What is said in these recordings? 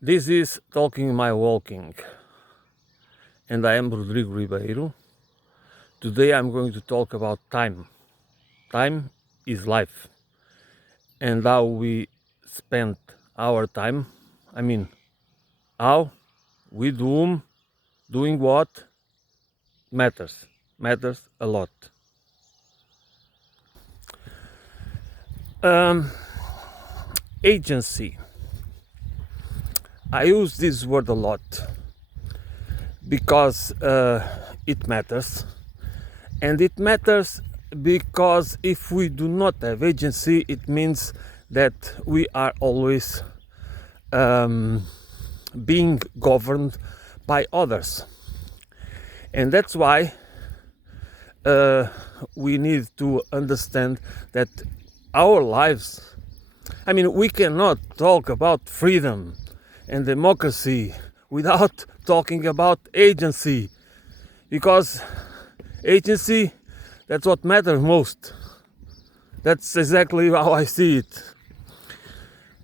This is Talking My Walking, and I am Rodrigo Ribeiro. Today I'm going to talk about time. Time is life, and how we spend our time. I mean, how, with whom, doing what matters a lot. Um, Agency. I use this word a lot because it matters. And it matters because if we do not have agency, it means that we are always being governed by others. And that's why we need to understand that our lives, I mean, we cannot talk about freedom and democracy without talking about agency, because agency, that's what matters most. That's exactly how I see it.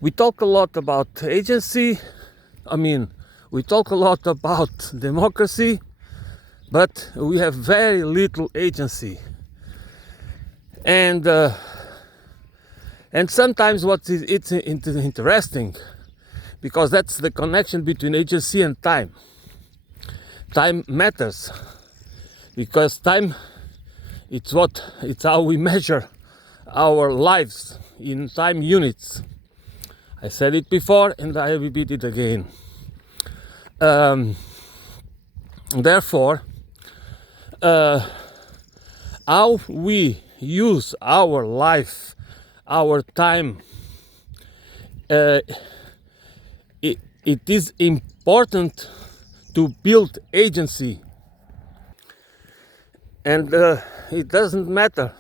We talk a lot about agency, we talk a lot about democracy, but we have very little agency. And sometimes it's interesting, because that's the connection between agency and time. Time matters, because time, it's how we measure our lives in time units. I said it before and I repeat it again. Therefore, how we use our life, our time, it is important to build agency. And it doesn't matter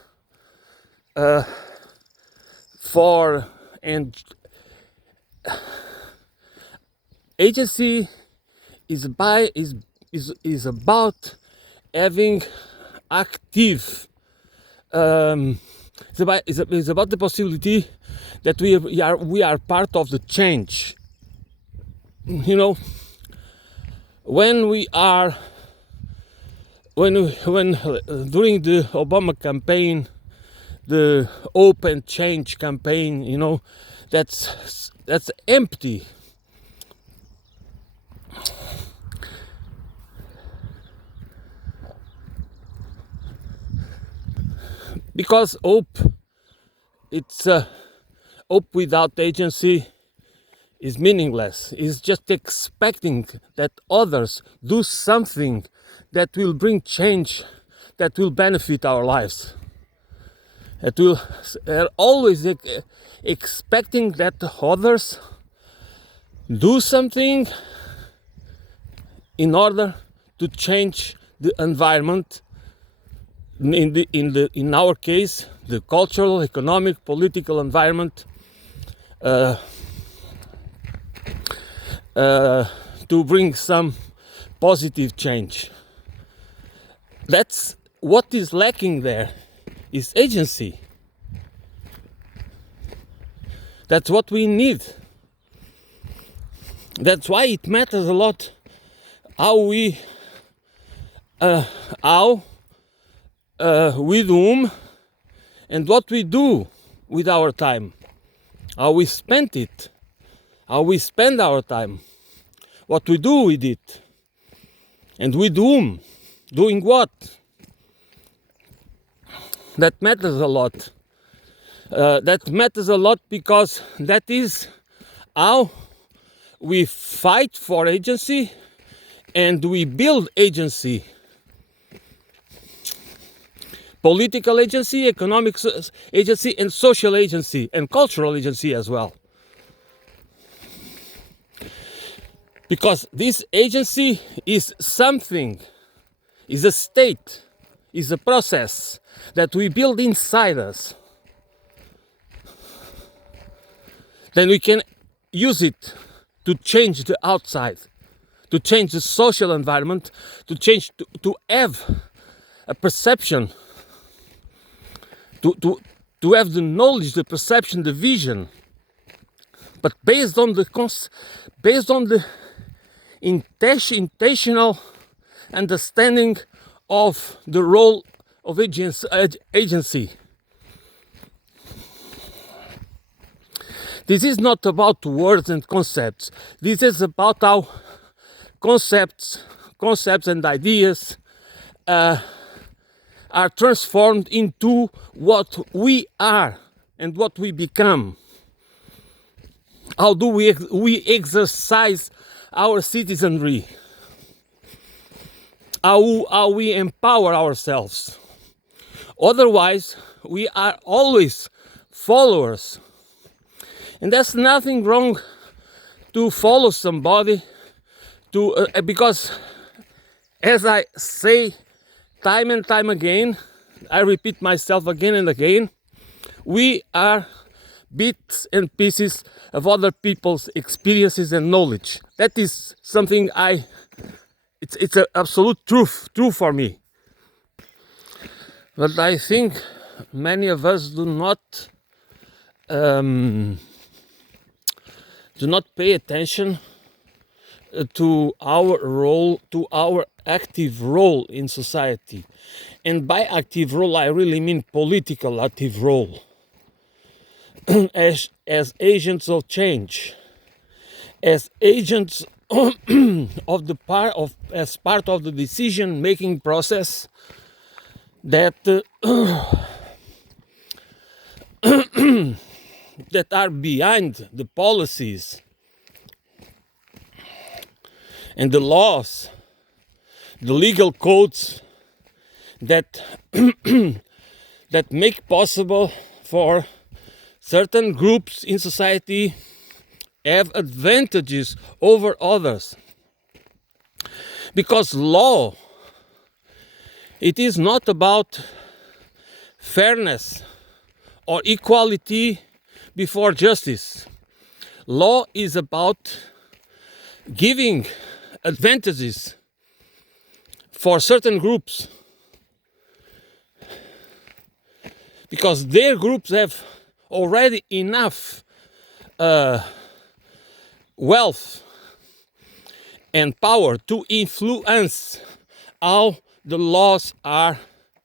agency is about having active. It's about the possibility that we are part of the change. You know, when during the Obama campaign, the open change campaign, that's empty. Because hope without agency is meaningless. It's just expecting that others do something that will bring change, that will benefit our lives. They're always expecting that the do something in order to change the environment. In our case, the cultural, economic, political environment, to bring some positive change. That's what is lacking there, is agency. That's what we need. That's why it matters a lot with whom, and what we do with our time, how we spend it, how we spend our time, what we do with it, and with whom, doing what. That matters a lot. That matters a lot because that is how we fight for agency and we build agency. Political agency, economic agency, and social agency, and cultural agency as well. Because this agency is something, is a state, is a process that we build inside us. Then we can use it to change the outside, to change the social environment, to have a perception, to have the knowledge, the perception, the vision, but based on the intentional understanding of the role of agency. This is not about words and concepts. This is about how concepts and ideas are transformed into what we are and what we become. How do we exercise our citizenry? How we empower ourselves? Otherwise, we are always followers. And there's nothing wrong to follow somebody, because, as I say time and time again, I repeat myself again and again, we are bits and pieces of other people's experiences and knowledge. That is something it's an absolute truth for me. But I think many of us do not pay attention to our role, to our active role in society. And by active role, I really mean political active role. as agents of change, as agents as part of the decision-making process that that are behind the policies and the laws, the legal codes that that make possible for certain groups in society have advantages over others. Because law, it is not about fairness or equality before justice. Law is about giving advantages for certain groups, because their groups have already enough wealth and power to influence how the laws are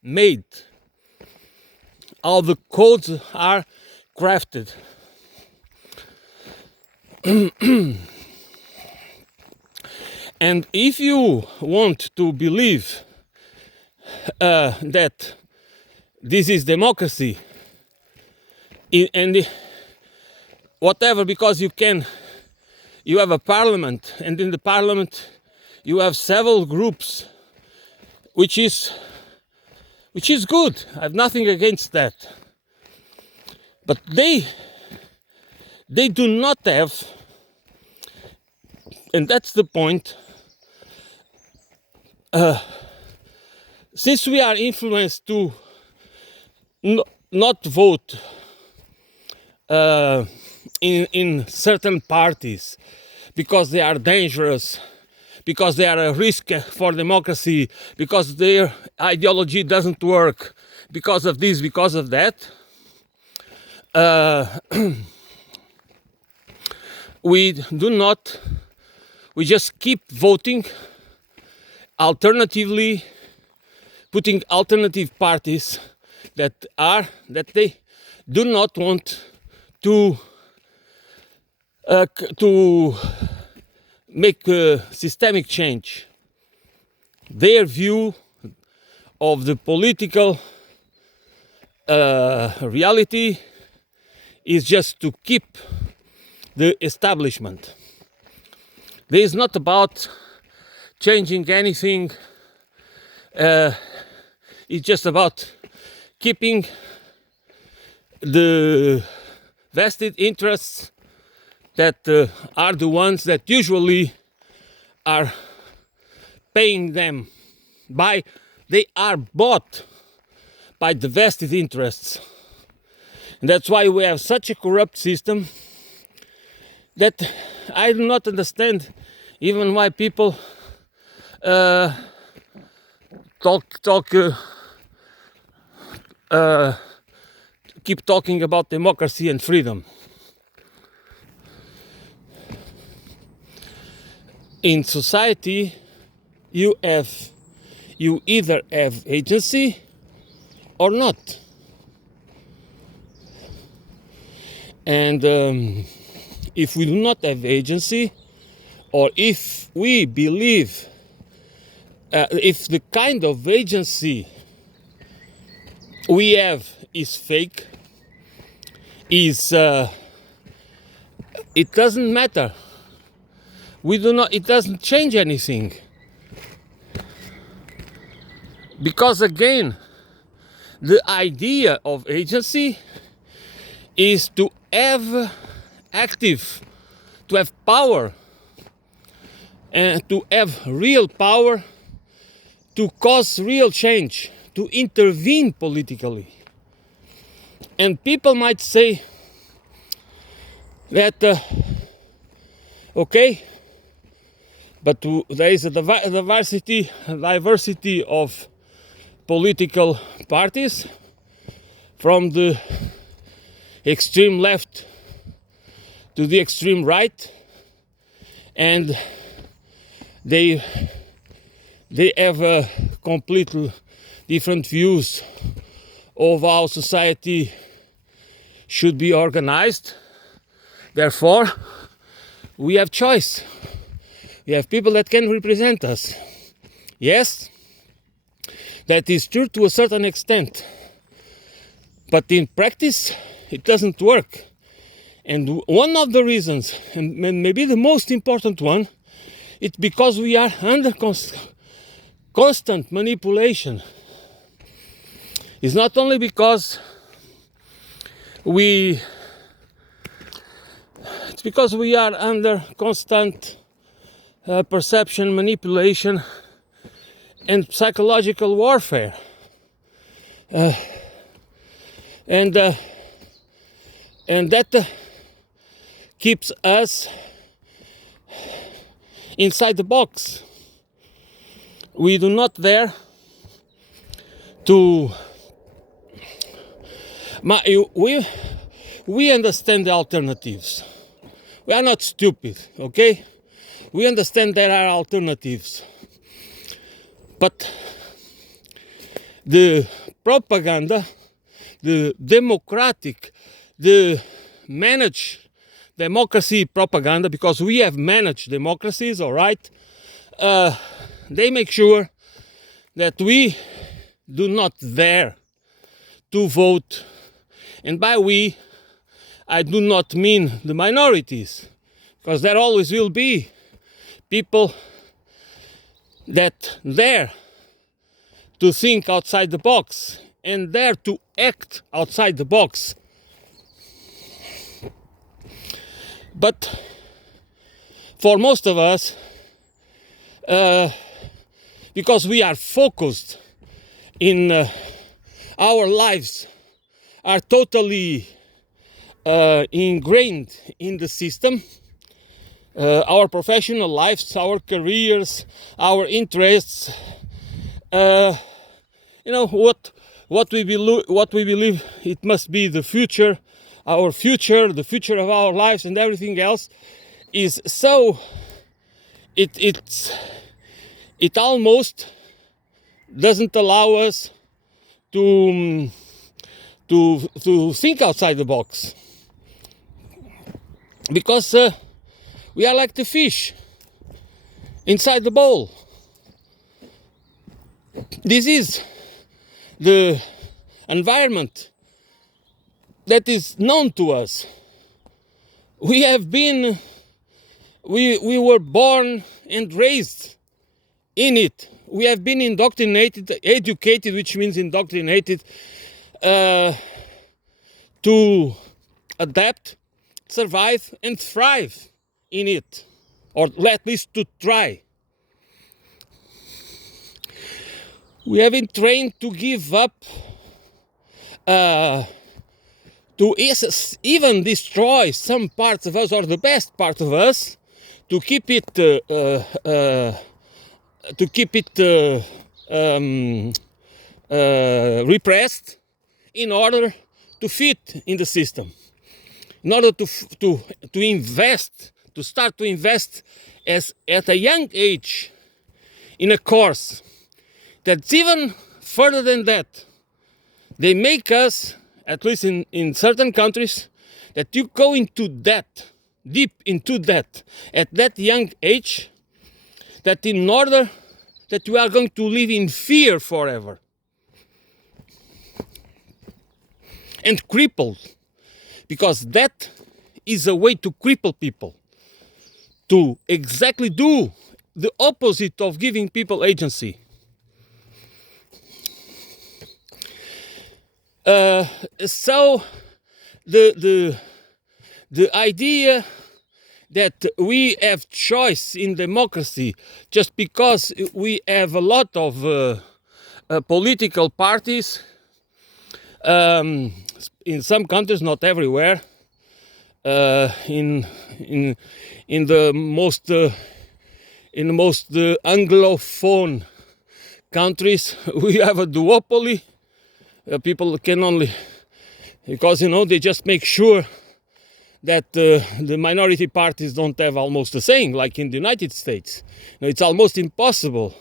made, how the codes are crafted. And if you want to believe that this is democracy, and whatever, because you have a parliament, and in the parliament you have several groups, which is good. I have nothing against that. But they do not have, and that's the point, since we are influenced to not vote in certain parties because they are dangerous, because they are a risk for democracy, because their ideology doesn't work, because of this, because of that, we just keep voting alternatively, putting alternative parties that they do not want to make systemic change. Their view of the political reality is just to keep the establishment. This is not about changing anything. It's just about keeping the vested interests that are the ones that usually are paying them they are bought by the vested interests. And that's why we have such a corrupt system that I do not understand even why people keep talking about democracy and freedom. in society you either have agency or not. And if we do not have agency, or if we believe, if the kind of agency we have is fake, it doesn't matter. It doesn't change anything. Because again, the idea of agency is to have to have power, and to have real power, to cause real change, to intervene politically. And people might say that, okay, but there is a diversity of political parties, from the extreme left to the extreme right, and they have completely different views of how society should be organized. Therefore, we have choice. We have people that can represent us. Yes, that is true to a certain extent. But in practice, it doesn't work. And one of the reasons, and maybe the most important one, it's because we are under constant manipulation. It's not only because it's because we are under constant perception, manipulation, and psychological warfare. And that keeps us inside the box. We do not dare to. We understand the alternatives. We are not stupid, okay? We understand there are alternatives. But the propaganda, the managed democracy propaganda, because we have managed democracies, all right, they make sure that we do not dare to vote. And by we, I do not mean the minorities, because there always will be people that dare to think outside the box and dare to act outside the box. But for most of us, because we are focused in our lives, are totally ingrained in the system, our professional lives, our careers, our interests, what we believe it must be the future, the future of our lives, and everything else is so. It almost doesn't allow us to think outside the box, because we are like the fish inside the bowl. This is the environment that is known to us. We were born and raised in it. We have been educated, which means indoctrinated, to adapt, survive, and thrive in it, or at least to try. We have been trained to give up, to even destroy some parts of us, or the best part of us, to keep it repressed, in order to fit in the system, in order to invest, to start to invest as at a young age in a course that's even further than that. They make us, at least in certain countries, that you go into debt, deep into debt, at that young age, that in order that you are going to live in fear forever. And crippled, because that is a way to cripple people, to exactly do the opposite of giving people agency. So the idea that we have choice in democracy just because we have a lot of political parties, in some countries, not everywhere, in the most Anglophone countries, we have a duopoly. People can only, because they just make sure that the minority parties don't have almost the same, like in the United States. It's almost impossible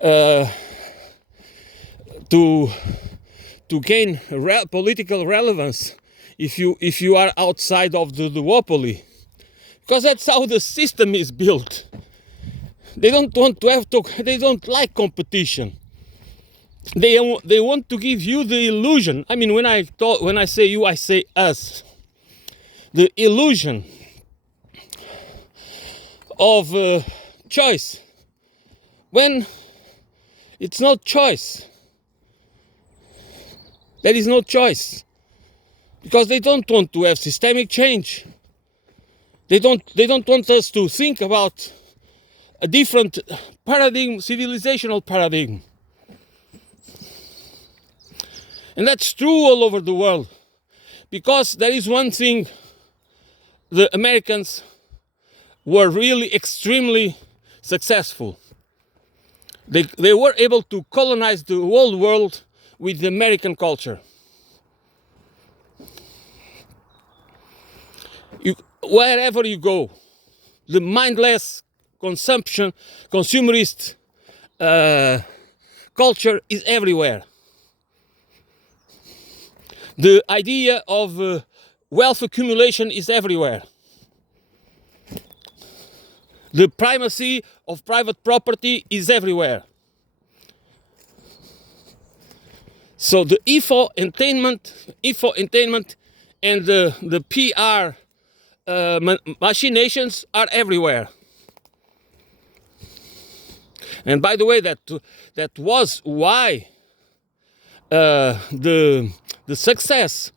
to gain political relevance if you are outside of the duopoly, because that's how the system is built. They don't want to they don't like competition. They want to give you the illusion. I mean, when I say you, I say us. The illusion of choice, when it's not choice. There is no choice, because they don't want to have systemic change. They don't want us to think about a different paradigm, civilizational paradigm. And that's true all over the world, because there is one thing the Americans were really extremely successful. They were able to colonize the whole world with the American culture. Wherever you go, the mindless consumerist culture is everywhere. The idea of wealth accumulation is everywhere. The primacy of private property is everywhere. So the infotainment and the PR machinations are everywhere. And by the way, that was why the success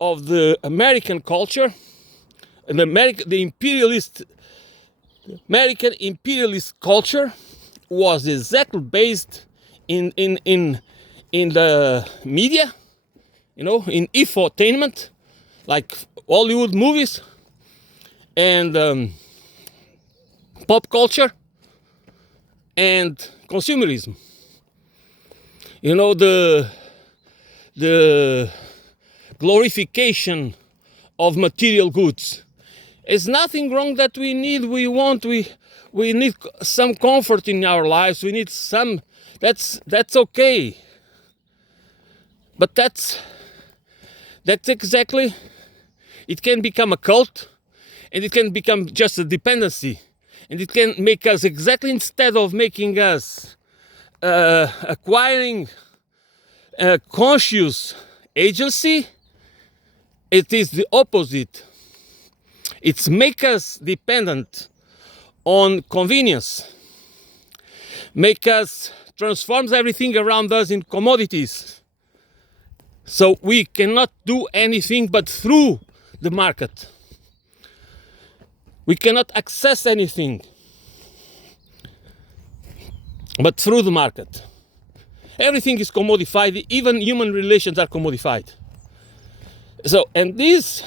of the American culture, and the American imperialist culture, was exactly based in the media, in infotainment, like Hollywood movies and pop culture and consumerism. The glorification of material goods. There's nothing wrong that we need, we need some comfort in our lives, we need some, that's okay. But that's exactly, it can become a cult, and it can become just a dependency, and it can make us, exactly instead of making us acquiring conscious agency, it is the opposite. It's make us dependent on convenience, make us transforms everything around us in commodities. So we cannot do anything but through the market. We cannot access anything but through the market. Everything is commodified, even human relations are commodified. So, and this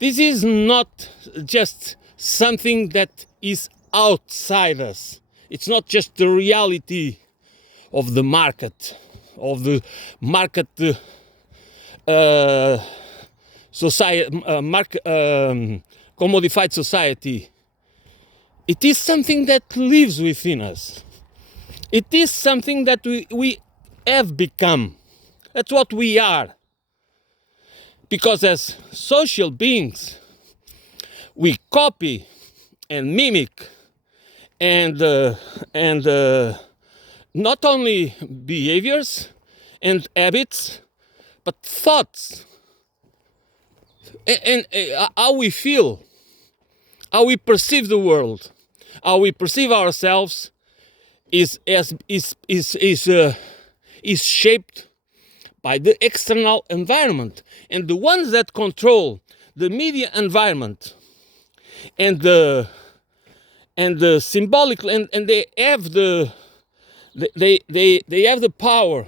is not just something that is outside us. It's not just the reality of the market, society, commodified society. it is something that lives within us. It is something that we have become. That's what we are. Because as social beings, we copy and mimic and not only behaviors and habits, but thoughts and how we feel, how we perceive the world, how we perceive ourselves is shaped by the external environment, and the ones that control the media environment and the symbolic and they have the power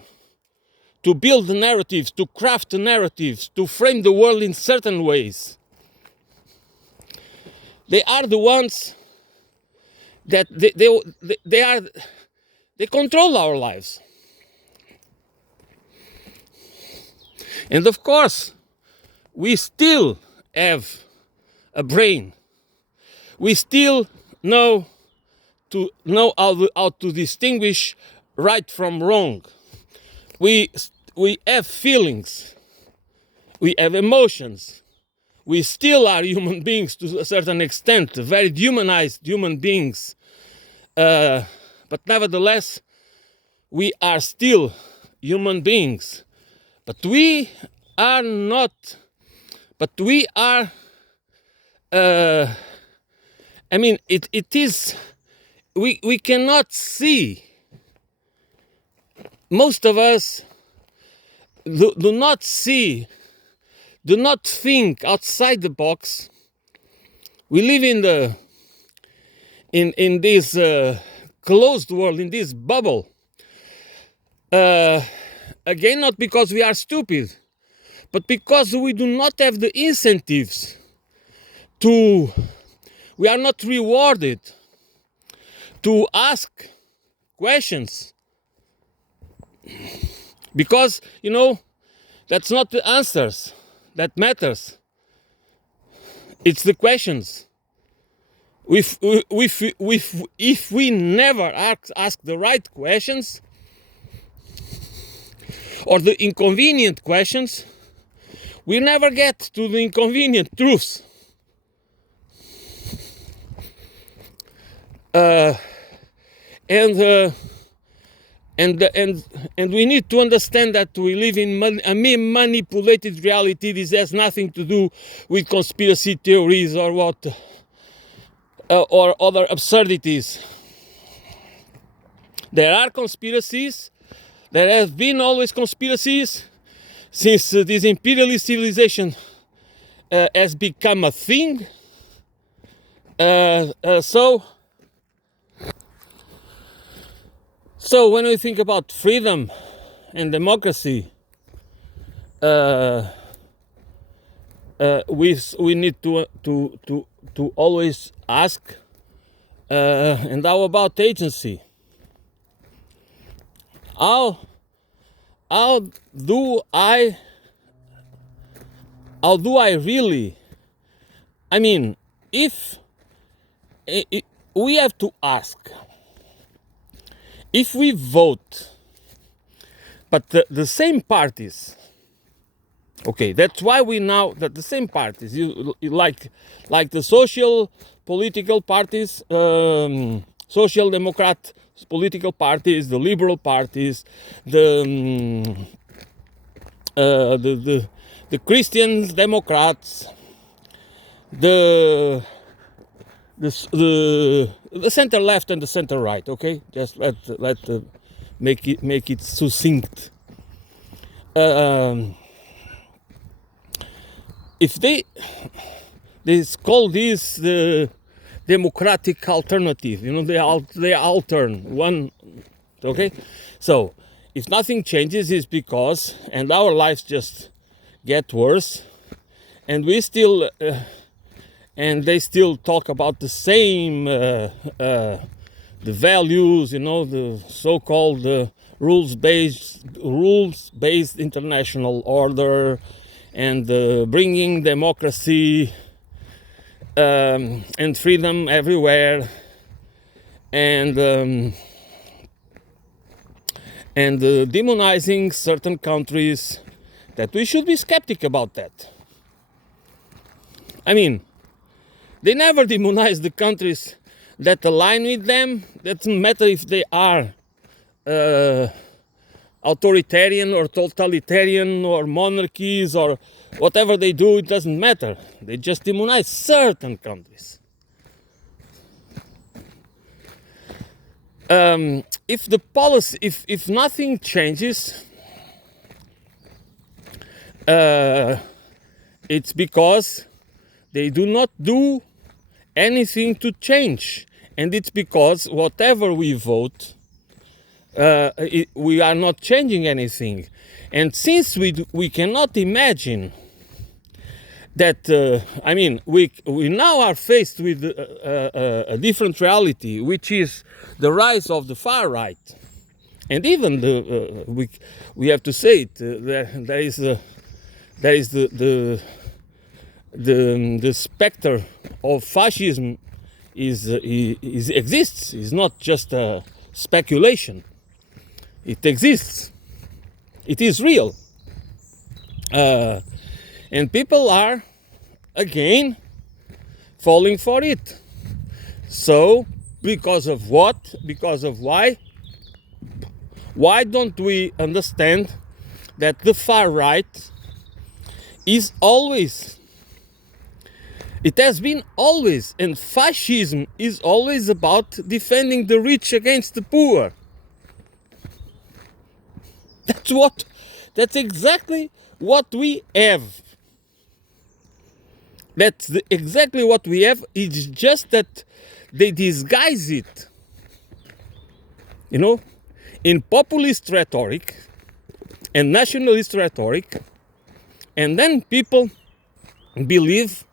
to build the narratives, to craft the narratives, to frame the world in certain ways. They are the ones that they control our lives. And of course, we still have a brain. We still know how to distinguish right from wrong. We have feelings. We have emotions. We still are human beings to a certain extent, very humanized human beings. But nevertheless, we are still human beings. But we are not, but we are, it is, we cannot see. Most of us do not see, do not think outside the box. We live in this closed world, in this bubble. Again, not because we are stupid, but because we do not have the incentives we are not rewarded to ask questions. Because, that's not the answers that matters. It's the questions. If we never ask the right questions, or the inconvenient questions, we never get to the inconvenient truths. And we need to understand that we live in a manipulated reality. This has nothing to do with conspiracy theories or or other absurdities. There are conspiracies. There have been always conspiracies since this imperialist civilization has become a thing. So when we think about freedom and democracy, we need to always ask, and how about agency? How do I really, if we have to ask, if we vote, but the same parties, okay, that's why that the same parties, you like the social political parties, social democrat political parties, the liberal parties, the Christian Democrats, the center left and the center right. Okay, just let make it succinct. If they call this the democratic alternative, they altern one. Okay, so if nothing changes, it's because, and our lives just get worse, and we still and they still talk about the same the values, the so-called rules-based international order, and bringing democracy and freedom everywhere, and demonizing certain countries, that we should be skeptic about that. I mean, they never demonize the countries that align with them. That doesn't matter if they are authoritarian or totalitarian or monarchies or whatever they do, it doesn't matter. They just demonize certain countries. If the policy, if nothing changes, it's because they do not do anything to change, and it's because whatever we vote, we are not changing anything. And since we cannot imagine that, I mean, we now are faced with a different reality, which is the rise of the far right, and even we have to say it. There is the specter of fascism exists. It's not just a speculation. It exists. It is real. And people are, again, falling for it. So, because of what? Because of why? Why don't we understand that the far right is always, it has been always, and fascism is always about defending the rich against the poor. That's exactly what we have. That's exactly what we have. It's just that they disguise it, in populist rhetoric and nationalist rhetoric, and then people believe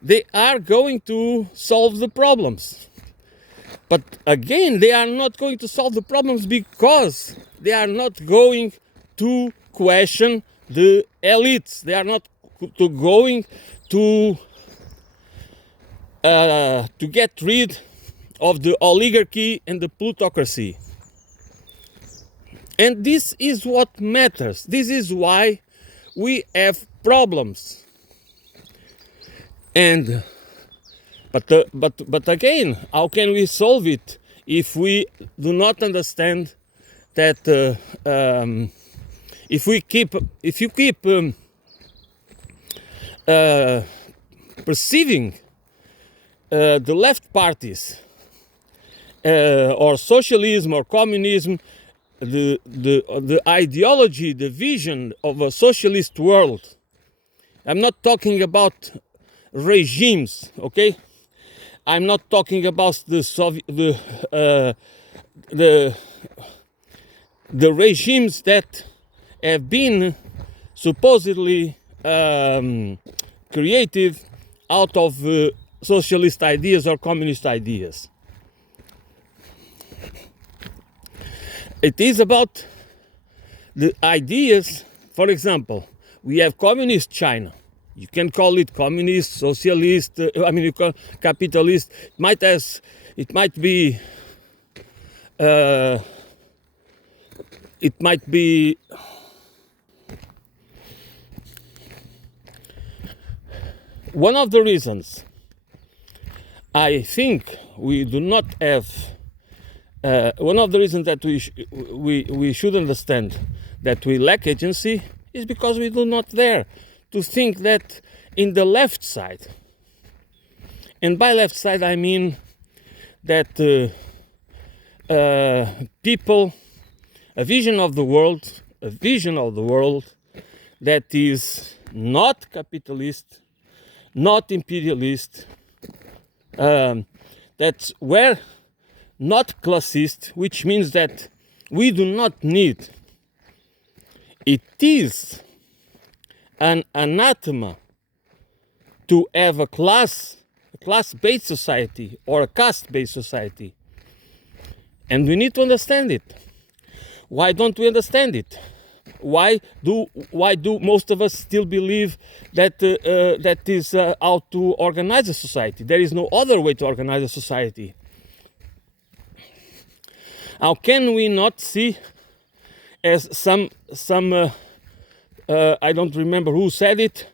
they are going to solve the problems. But again, they are not going to solve the problems because they are not going to question the elites. They are not going to get rid of the oligarchy and the plutocracy. And this is what matters. This is why we have problems. And but again, how can we solve it if we do not understand that if you keep perceiving the left parties or socialism or communism, the ideology, the vision of a socialist world. I'm not talking about regimes, okay? I'm not talking about the regimes that have been supposedly created out of socialist ideas or communist ideas. It is about the ideas. For example, we have communist China. You can call it communist, socialist, you call capitalist. It might be one of the reasons I think we do not have, one of the reasons that we should understand that we lack agency is because we do not dare to think that in the left side, and by left side I mean that people, a vision of the world that is not capitalist, not imperialist, that's where not classist, which means that we do not need. It is an anathema to have a class-based society or a caste-based society. And we need to understand it. Why don't we understand it? Why do most of us still believe that that is how to organize a society? There is no other way to organize a society. How can we not see, as some I don't remember who said it,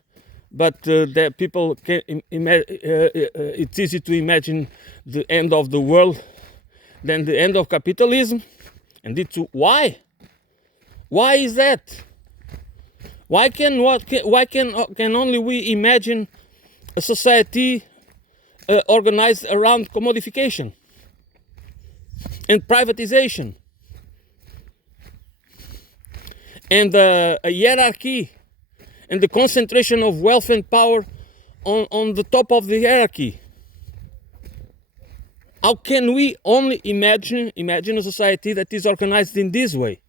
but that people can it's easy to imagine the end of the world than the end of capitalism. And it's why? Why is that? Why can only we imagine a society organized around commodification and privatization and a hierarchy and the concentration of wealth and power on the top of the hierarchy? How can we only imagine a society that is organized in this way?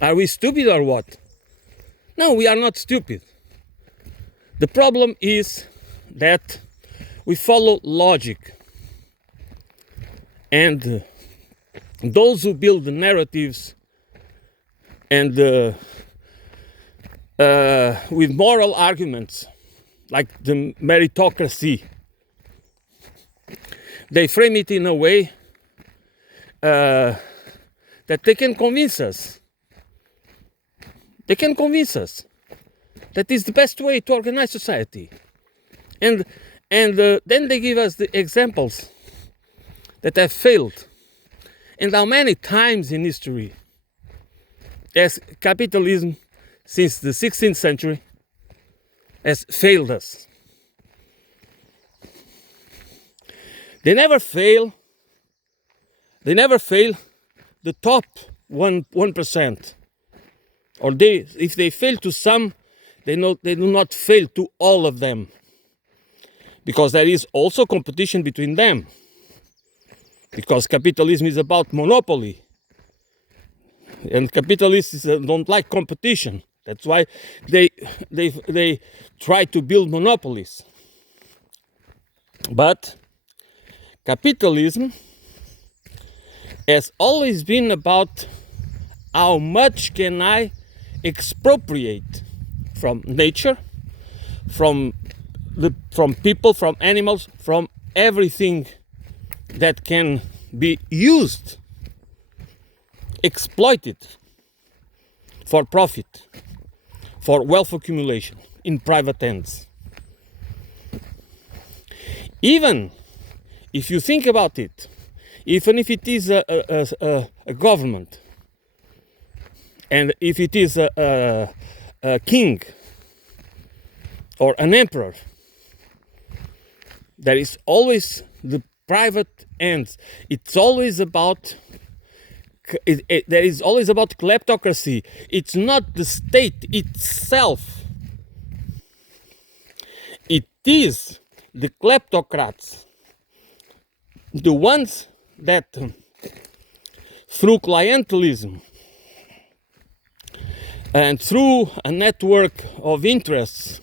Are we stupid or what? No, we are not stupid. The problem is that we follow logic. And those who build the narratives and with moral arguments, like the meritocracy, they frame it in a way that they can convince us. They can convince us that is the best way to organize society. And then they give us the examples that have failed. And how many times in history has capitalism since the 16th century has failed us. They never fail the top 1%. Or if they fail to some, they do not fail to all of them. Because there is also competition between them. Because capitalism is about monopoly. And capitalists don't like competition. That's why they try to build monopolies. But capitalism has always been about how much can I expropriate from nature, from people, from animals, from everything that can be used, exploited for profit, for wealth accumulation in private hands. Even if you think about it, even if it is a government, and if it is a king or an emperor, there is always the private ends. It's always about there is always about kleptocracy. It's not the state itself. It is the kleptocrats, the ones that through clientelism and through a network of interests,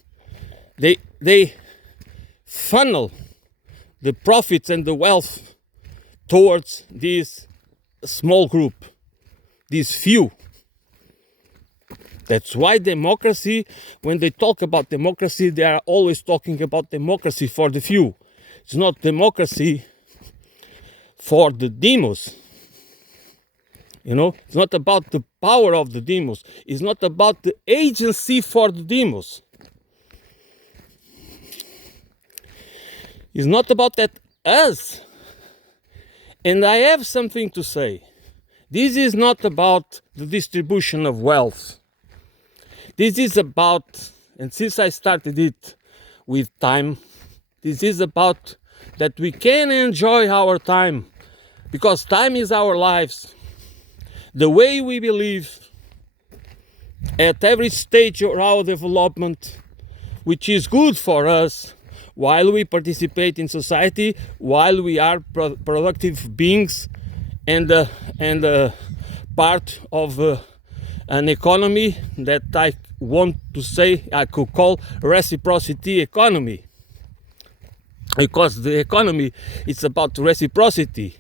they funnel the profits and the wealth towards this small group, these few. That's why democracy, when they talk about democracy, they are always talking about democracy for the few. It's not democracy for the demos. You know, it's not about the power of the demos. It's not about the agency for the demos. It's not about that us. And I have something to say. This is not about the distribution of wealth. This is about, and since I started it with time, this is about that we can enjoy our time, because time is our lives. The way we believe at every stage of our development, which is good for us, while we participate in society, while we are productive beings and part of an economy that I want to say I could call reciprocity economy, because the economy is about reciprocity.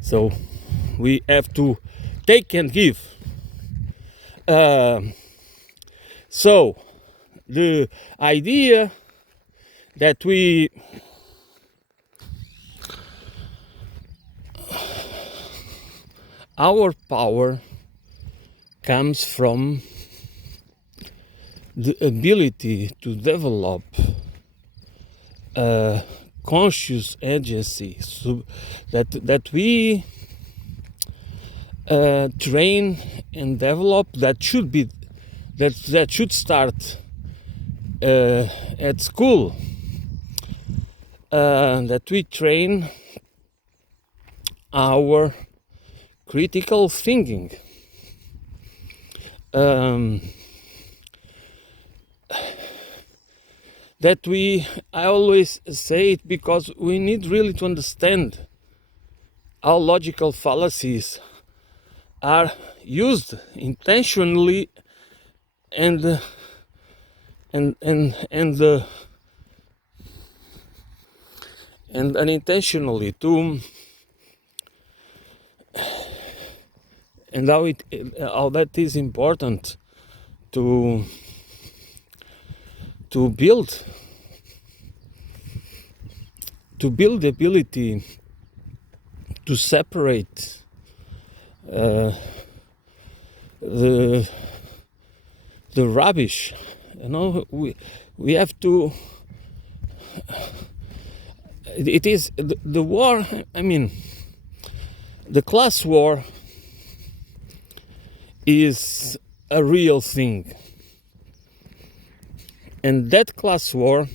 So we have to take and give. So the idea our power comes from the ability to develop conscious agency, so that we train and develop, that should start at school, that we train our critical thinking. I always say it because we need really to understand how logical fallacies are used intentionally and unintentionally to, and how that is important to build the ability to separate the rubbish. We have to. It is the war. I mean, the class war is a real thing, and that class war,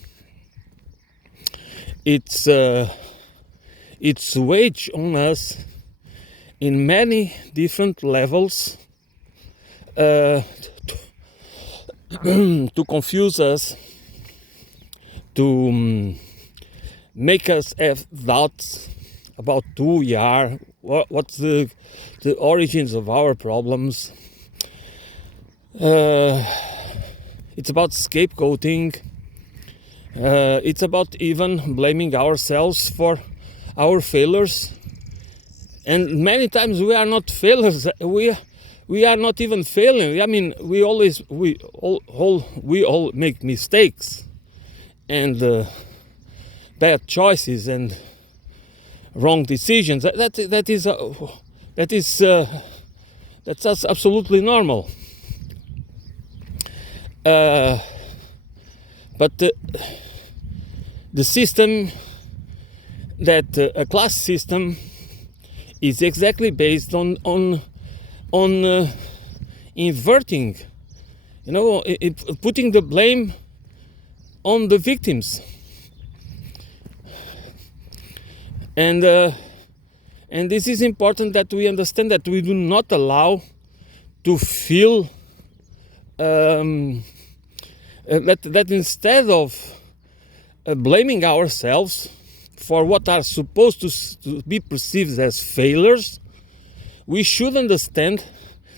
it's waged on us in many different levels, to confuse us, to make us have doubts about who we are, what's the origins of our problems. It's about scapegoating. It's about even blaming ourselves for our failures. And many times we are not failures. We are not even failing. I mean, we all make mistakes and bad choices and wrong decisions. That's absolutely normal. But the system, that a class system, is exactly based on inverting, putting the blame on the victims, and this is important, that we understand that we do not allow to feel that instead of blaming ourselves for what are supposed to be perceived as failures, we should understand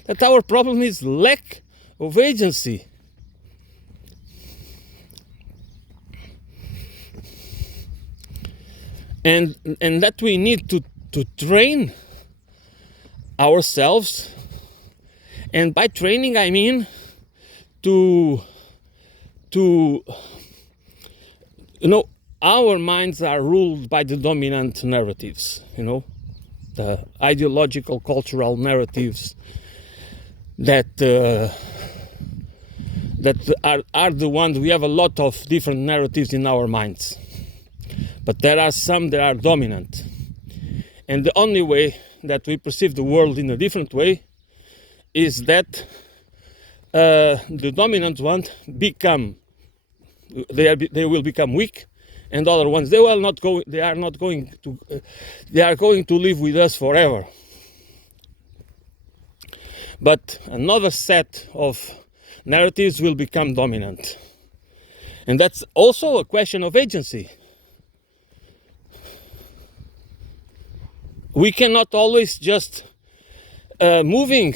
that our problem is lack of agency. And that we need to train ourselves, and by training I mean to our minds are ruled by the dominant narratives, the ideological cultural narratives that are the ones. We have a lot of different narratives in our minds, but there are some that are dominant, and the only way that we perceive the world in a different way is that the dominant ones they will become weak, and other ones they are going to live with us forever. But another set of narratives will become dominant, and that's also a question of agency. We cannot always just moving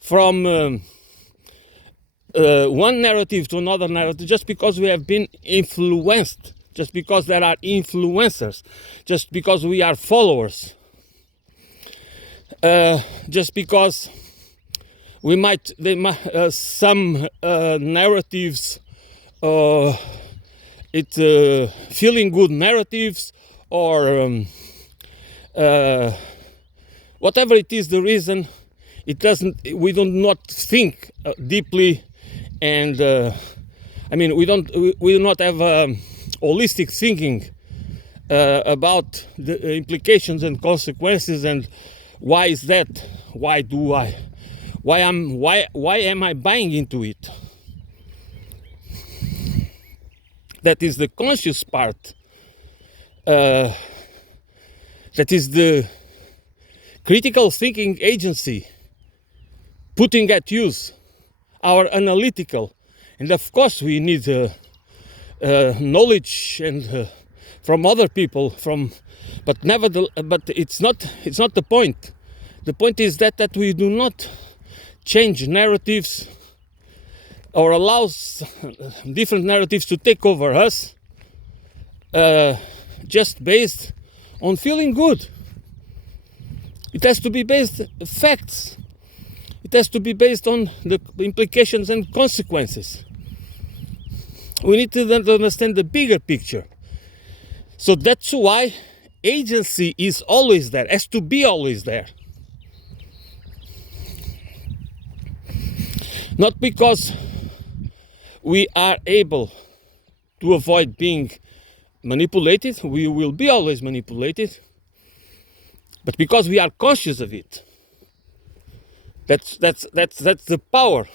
from one narrative to another narrative just because we have been influenced, just because there are influencers, just because we are followers, just because some narratives, feeling good narratives, or whatever it is the reason, we do not think deeply, and we do not have holistic thinking about the implications and consequences, and why is that? Why am I buying into it? That is the conscious part. That is the critical thinking agency, putting at use our analytical, and of course we need knowledge and from other people, but it's not the point. The point is that we do not change narratives or allows different narratives to take over us just based on feeling good. It has to be based on facts. It has to be based on the implications and consequences. We need to understand the bigger picture. So that's why agency is always there, has to be always there. Not because we are able to avoid being manipulated, we will be always manipulated, but because we are conscious of it. That's the power.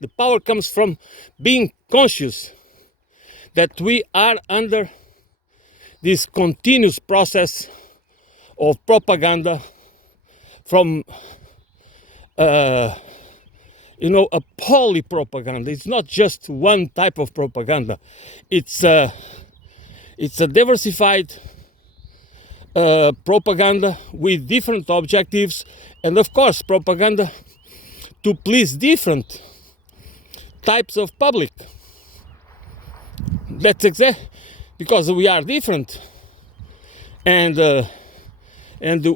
The power comes from being conscious that we are under this continuous process of propaganda from a poly propaganda. It's not just one type of propaganda. It's a diversified propaganda with different objectives, and of course propaganda to please different types of public. That's exactly because we are different, and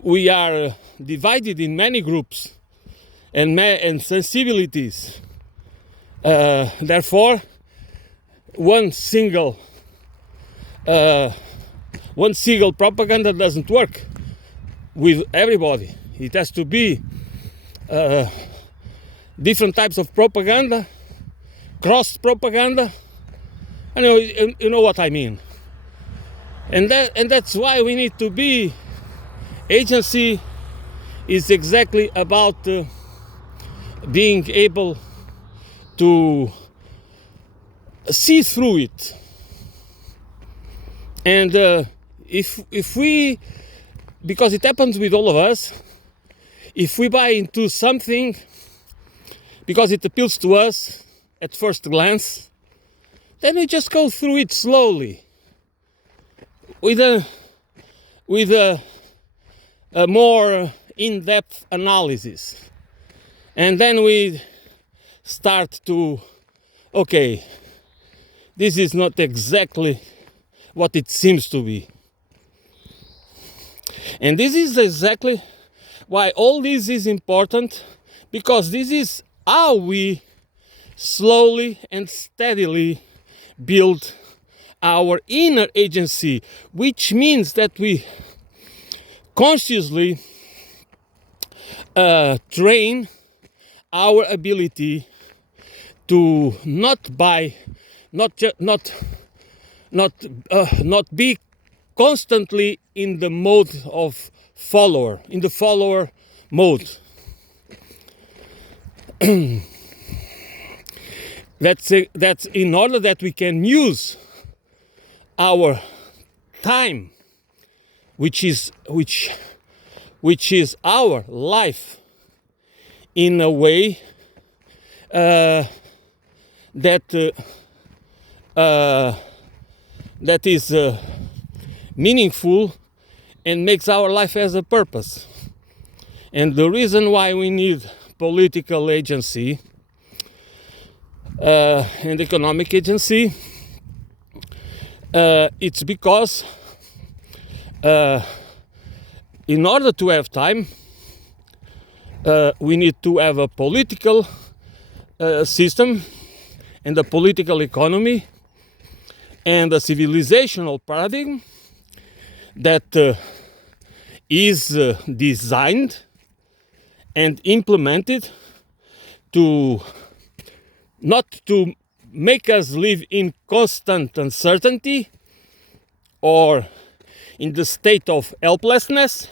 we are divided in many groups and sensibilities. Therefore, one single propaganda doesn't work with everybody. It has to be different types of propaganda, cross propaganda. You know what I mean. And that's why we need to be. Agency is exactly about being able to see through it. And if we, because it happens with all of us, if we buy into something because it appeals to us at first glance, then we just go through it slowly with a more in-depth analysis, and then we start to, okay, this is not exactly what it seems to be. And this is exactly why all this is important, because this is how we slowly and steadily build our inner agency, which means that we consciously train our ability to not be constantly in the mode of follower, in the follower mode. That's in order that we can use our time, which is our life, in a way that is meaningful and makes our life as a purpose. And the reason why we need political agency and economic agency, it's because in order to have time, we need to have a political system and a political economy and a civilizational paradigm that is designed and implemented to not to make us live in constant uncertainty or in the state of helplessness,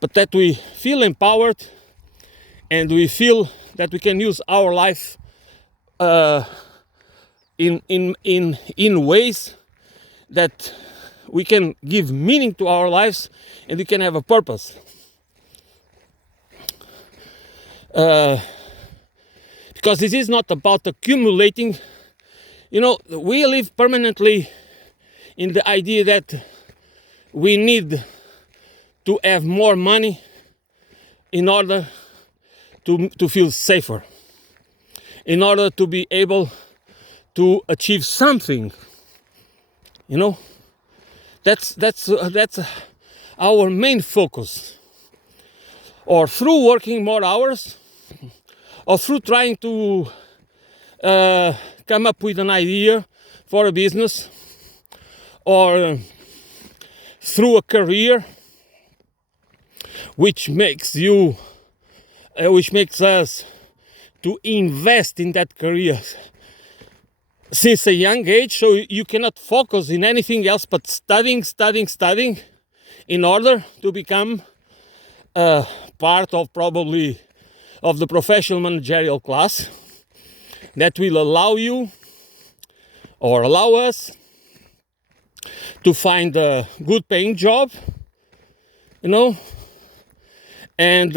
but that we feel empowered and we feel that we can use our life in ways that we can give meaning to our lives and we can have a purpose. Because this is not about accumulating. You know, we live permanently in the idea that we need to have more money in order to feel safer, in order to be able to achieve something. You know, that's our main focus. Or through working more hours, or through trying to come up with an idea for a business, or through a career which makes us to invest in that career since a young age, so you cannot focus in anything else but studying in order to become part of probably of the professional managerial class that will allow you or allow us to find a good paying job, you know, and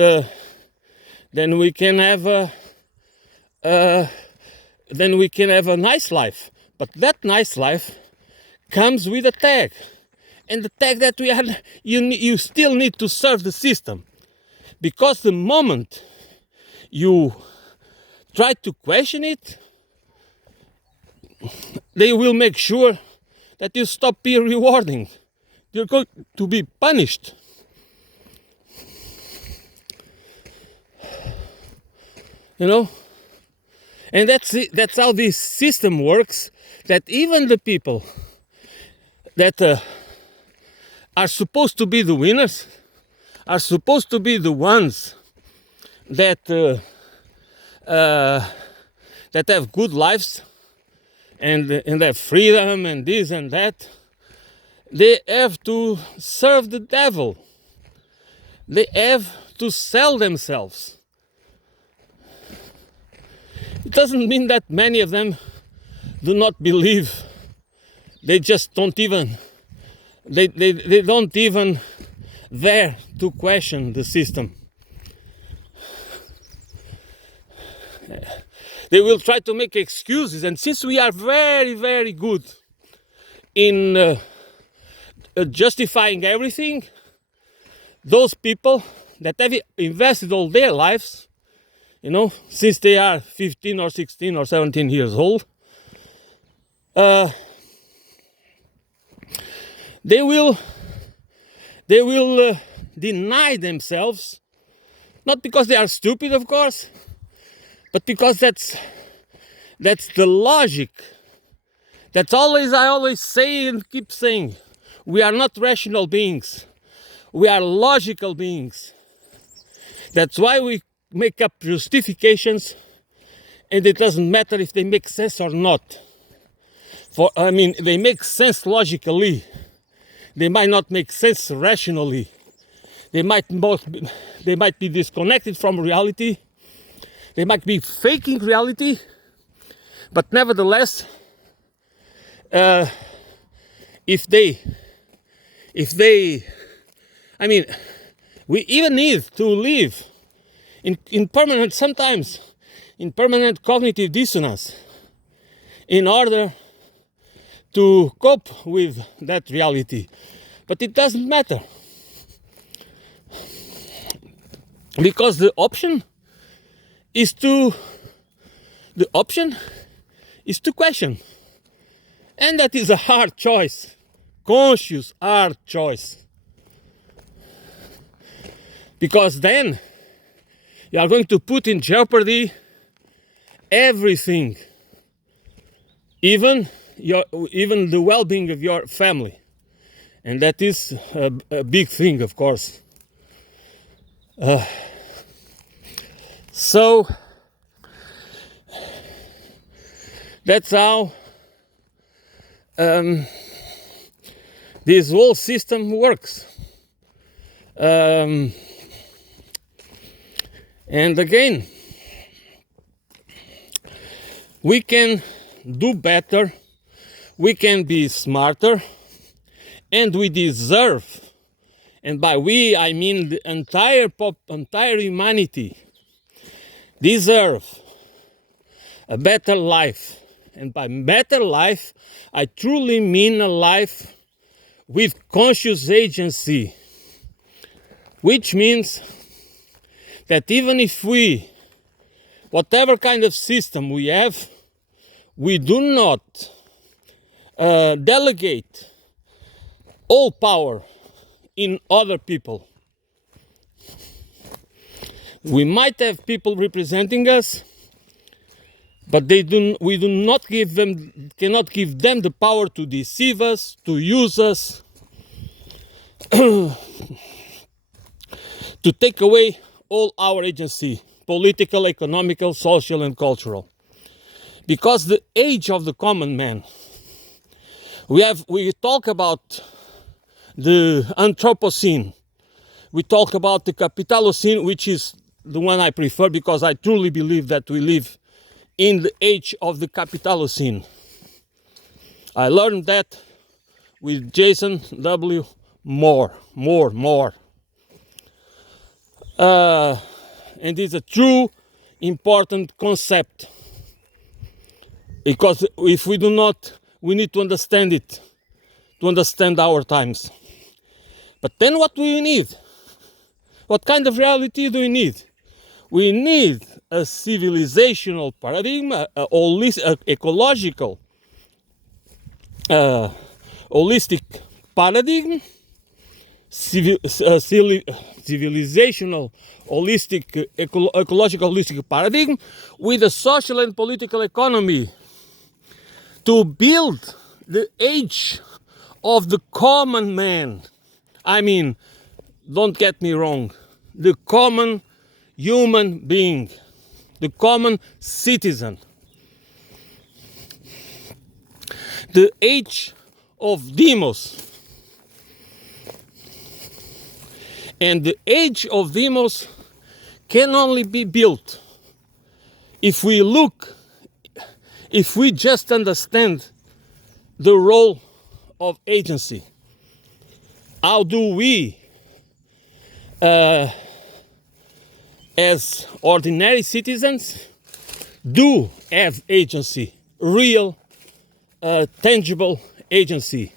then we can have a nice life. But that nice life comes with a tag, and the tag that we had, you still need to serve the system, because the moment you try to question it, they will make sure that you stop being rewarding. You're going to be punished. You know? And that's how this system works, that even the people that are supposed to be the winners, are supposed to be the ones that have good lives and have freedom and this and that, they have to serve the devil. They have to sell themselves. It doesn't mean that many of them do not believe. They just don't even, they don't even dare to question the system. They will try to make excuses, and since we are very, very good in justifying everything, those people that have invested all their lives, you know, since they are 15 or 16 or 17 years old, they will deny themselves, not because they are stupid, of course, but because that's the logic. That's always, I always say and keep saying, we are not rational beings. We are logical beings. That's why we make up justifications, and it doesn't matter if they make sense or not. They make sense logically. They might not make sense rationally. They might be disconnected from reality. They might be faking reality, but nevertheless, we even need to live in permanent, sometimes in permanent cognitive dissonance in order to cope with that reality. But it doesn't matter, because the option is to question, and that is a hard choice, conscious hard choice, because then you are going to put in jeopardy everything, even the well-being of your family, and that is a big thing, of course. So that's how this whole system works. And again, we can do better, we can be smarter, and we deserve, and by we I mean the entire humanity, deserve a better life. And by better life, I truly mean a life with conscious agency, which means that even if we, whatever kind of system we have, we do not delegate all power in other people. We might have people representing us, but we do not cannot give them the power to deceive us, to use us, to take away all our agency, political, economical, social, and cultural. Because the age of the common man, we talk about the Anthropocene, we talk about the Capitalocene, which is the one I prefer because I truly believe that we live in the age of the Capitalocene. I learned that with Jason W. Moore. And it's a true important concept, because if we do not, we need to understand it, to understand our times. But then what do we need? What kind of reality do we need? We need a civilizational paradigm, a ecological, holistic paradigm, civilizational, holistic, ecological, holistic paradigm with a social and political economy to build the age of the common man. I mean, don't get me wrong, the common human being, the common citizen, the age of demos. And the age of demos can only be built if we just understand the role of agency. How do we, as ordinary citizens, do have agency, real, tangible agency?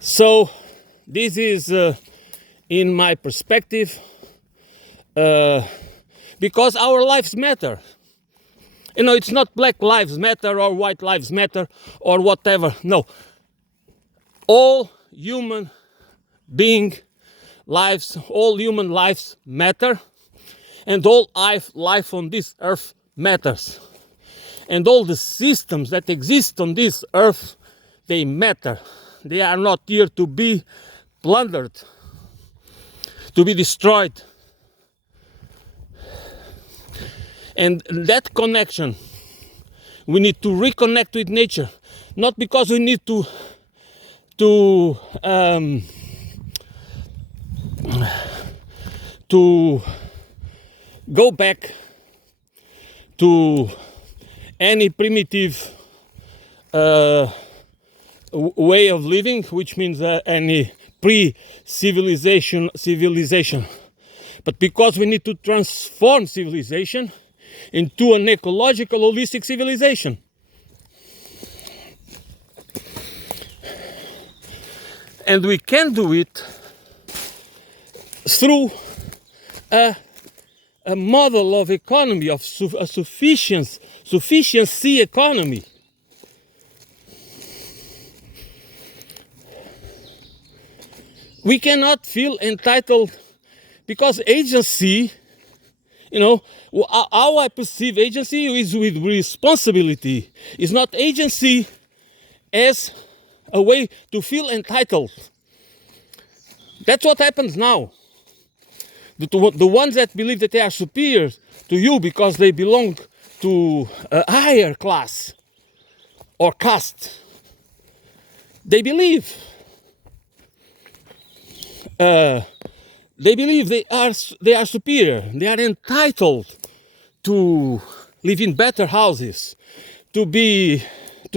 So this is, in my perspective, because our lives matter. You know, it's not Black Lives Matter or White Lives Matter or whatever. No. All human being lives, all human lives matter, and all life on this earth matters. And all the systems that exist on this earth, they matter. They are not here to be plundered, to be destroyed. And that connection, we need to reconnect with nature, not because we need to go back to any primitive way of living, which means any pre-civilization, but because we need to transform civilization into an ecological, holistic civilization. And we can do it through a model of economy, of a sufficiency economy. We cannot feel entitled, because agency, you know, how I perceive agency is with responsibility. It's not agency as a way to feel entitled. That's what happens now. the ones that believe that they are superior to you because they belong to a higher class or caste, they believe they are superior. They are entitled to live in better houses, to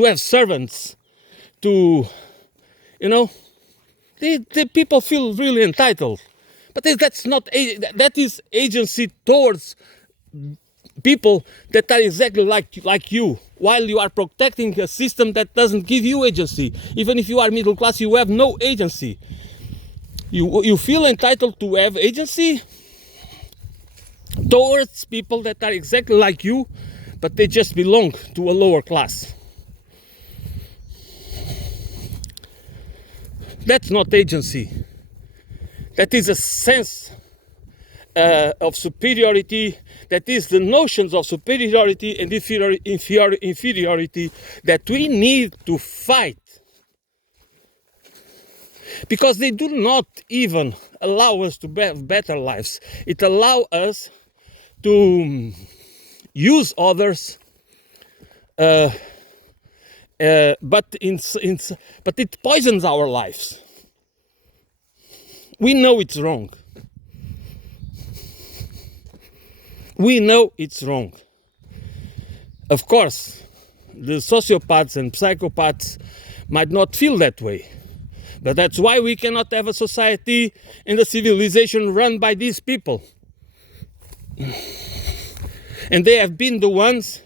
have servants, to, the people feel really entitled. But that is agency towards people that are exactly like you, while you are protecting a system that doesn't give you agency. Even if you are middle class, you have no agency. You feel entitled to have agency towards people that are exactly like you, but they just belong to a lower class. That's not agency. That is a sense of superiority. That is the notions of superiority and inferiority that we need to fight. Because they do not even allow us to have better lives. It allows us to use others, but it poisons our lives. We know it's wrong. We know it's wrong. Of course, the sociopaths and psychopaths might not feel that way. But that's why we cannot have a society and a civilization run by these people. And they have been the ones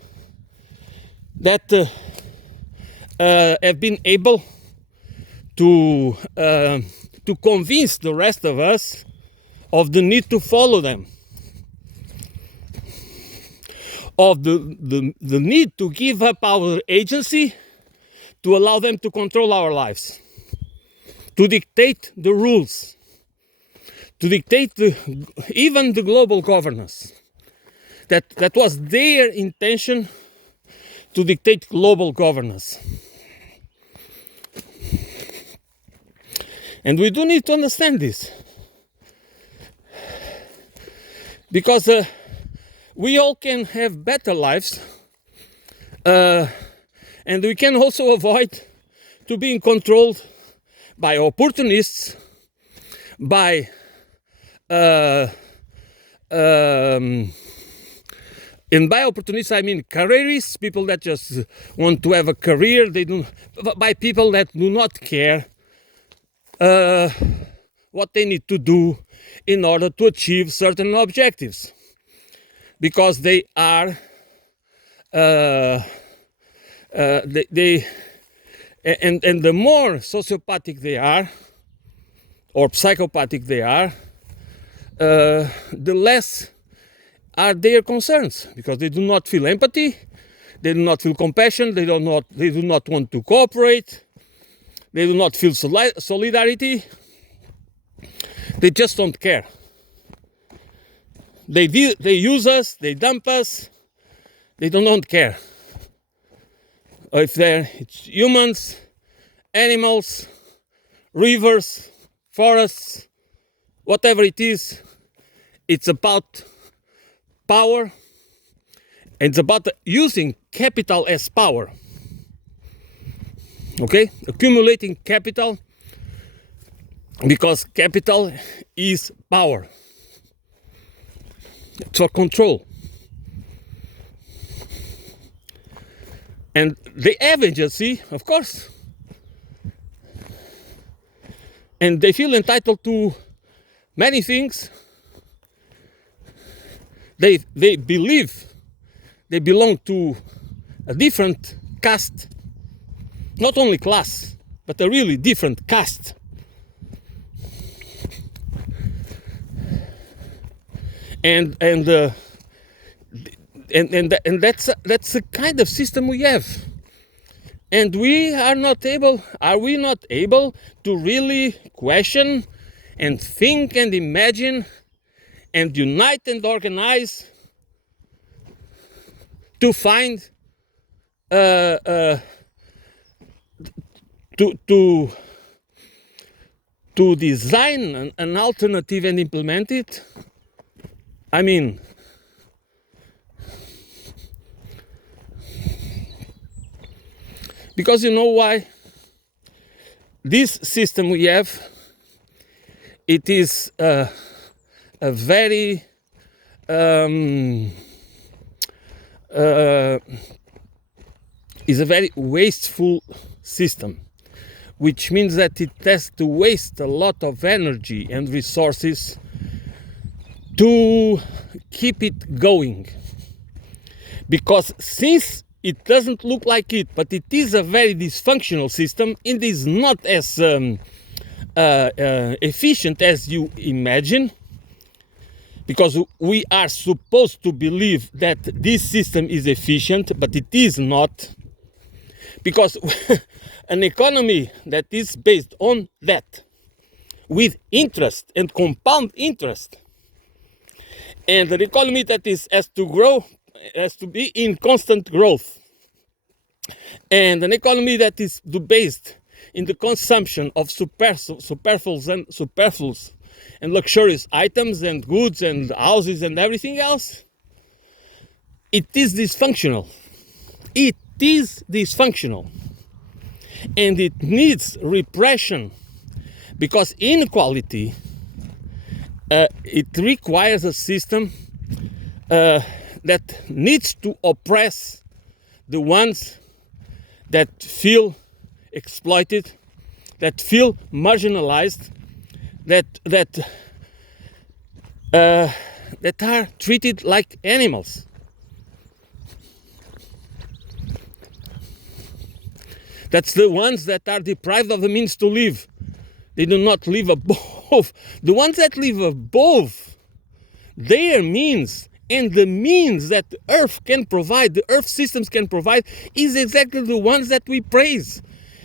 that have been able to convince the rest of us of the need to follow them, of the need to give up our agency to allow them to control our lives, to dictate the rules, to dictate even the global governance. That was their intention, to dictate global governance. And we do need to understand this. Because we all can have better lives, and we can also avoid to being controlled by opportunists, by and by opportunists I mean careerists, people that just want to have a career. By people that do not care what they need to do in order to achieve certain objectives, because they are and the more sociopathic they are or psychopathic they are, the less are their concerns, because they do not feel empathy, they do not feel compassion, they do not want to cooperate, they do not feel solidarity, they just don't care. They use us, they dump us, they don't care. If it's humans, animals, rivers, forests, whatever it is, it's about power, and it's about using capital as power. Okay? Accumulating capital, because capital is power. It's for control. And they have agency, of course. And they feel entitled to many things. They believe they belong to a different caste. Not only class, but a really different caste. And that's the kind of system we have. And are we not able to really question and think and imagine and unite and organize to find to design an alternative and implement it? I mean, because you know why? This system we have, it is a very is a very wasteful system, which means that it has to waste a lot of energy and resources to keep it going. Because since it doesn't look like it, but it is a very dysfunctional system, it is not as efficient as you imagine, because we are supposed to believe that this system is efficient, but it is not. Because an economy that is based on that, with interest and compound interest, and an economy that has to grow, has to be in constant growth, and an economy that is based in the consumption of superfluous and luxurious items and goods and houses and everything else, it is dysfunctional. It is dysfunctional. And it needs repression, because inequality, it requires a system that needs to oppress the ones that feel exploited, that feel marginalized, that are treated like animals. That's the ones that are deprived of the means to live. They do not live above. The ones that live above their means, and the means that the earth can provide, the earth systems can provide, is exactly the ones that we praise.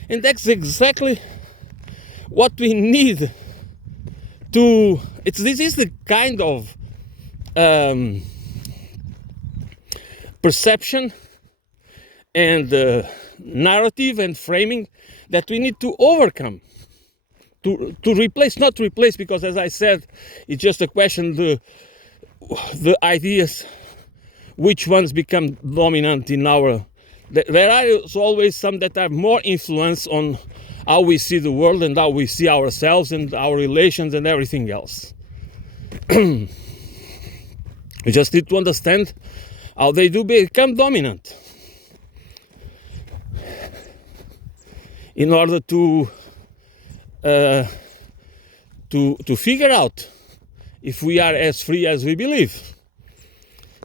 And that's exactly what we need to... This is the kind of perception and narrative and framing that we need to overcome, to replace, not replace, because as I said, it's just a question the ideas, which ones become dominant in our... There are always some that have more influence on how we see the world and how we see ourselves and our relations and everything else. We just need to understand how they do become dominant, in order to figure out if we are as free as we believe.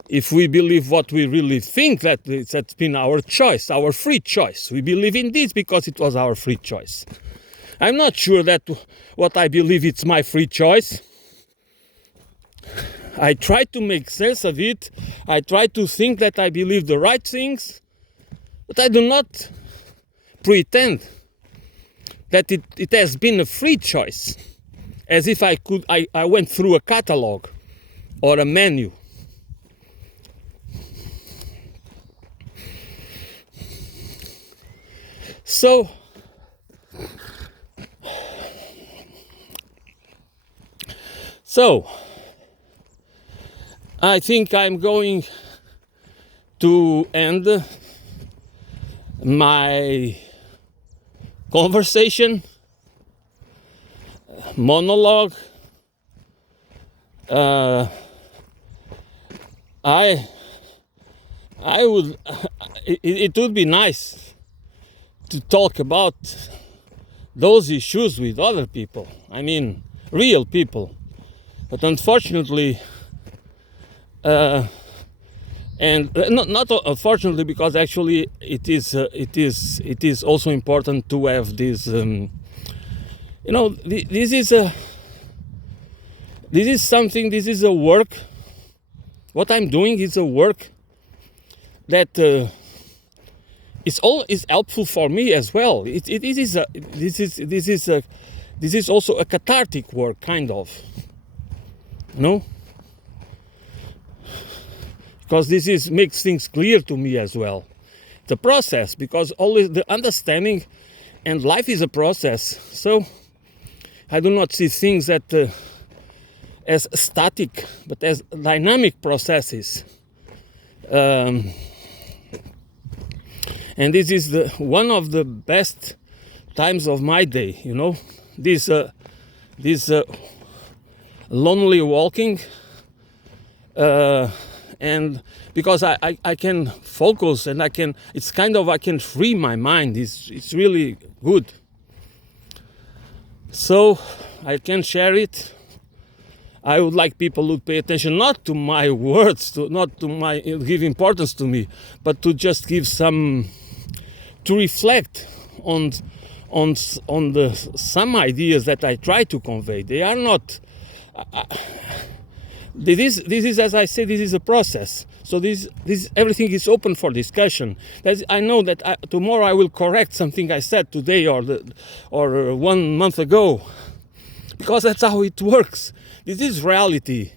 If we believe what we really think, that's been our choice, our free choice. We believe in this because it was our free choice. I'm not sure that what I believe it's my free choice. I try to make sense of it. I try to think that I believe the right things, but I do not pretend that it has been a free choice, as if I went through a catalog or a menu. So I think I'm going to end my conversation, monologue. It would be nice to talk about those issues with other people. I mean, real people. But unfortunately, and not unfortunately, because actually it is also important to have this. This is a work. What I'm doing is a work that is helpful for me as well. This is also a cathartic work, kind of. Because this makes things clear to me as well. It's a process, because always the understanding, and life is a process. So I do not see things that as static, but as dynamic processes. And this is one of the best times of my day, this lonely walking, and because I can focus and I can free my mind. It's really good. So I can share it. I would like people to pay attention, not to my words, not to give importance to me, but to just give to reflect on some ideas that I try to convey. They are not. This is, as I say, this is a process. So this everything is open for discussion. I know that tomorrow I will correct something I said today or 1 month ago, because that's how it works. This is reality.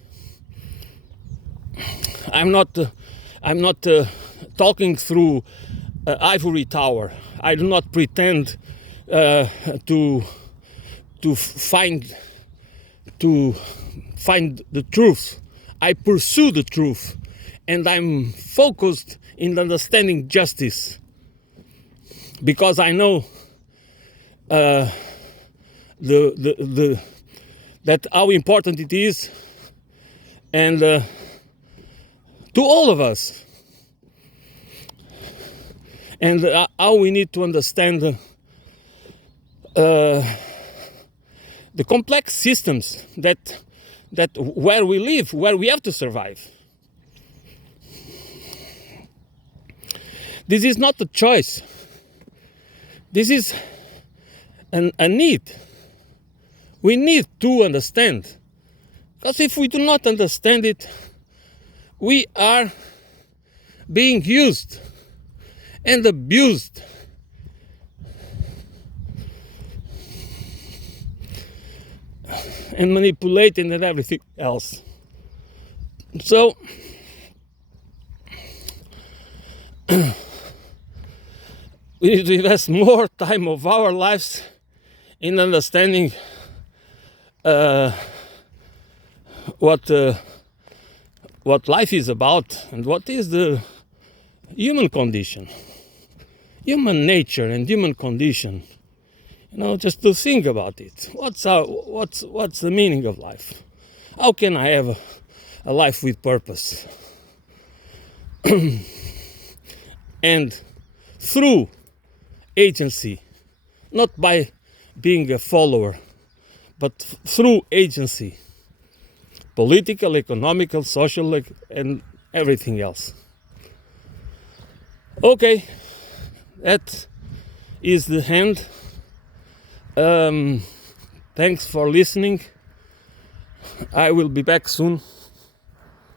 I'm not talking through ivory tower. I do not pretend to find the truth. I pursue the truth, and I'm focused in understanding justice, because I know that how important it is, and to all of us, and how we need to understand the complex systems that where we live, where we have to survive. This is not a choice. This is a need. We need to understand, because if we do not understand it, we are being used and abused. And manipulated and everything else. So we need to invest more time of our lives in understanding what life is about, and what is the human condition, human nature and human condition. Just to think about it. What's the meaning of life? How can I have a life with purpose? And through agency, not by being a follower, but through agency, political, economical, social, and everything else. Okay, that is the end. Thanks for listening. I will be back soon.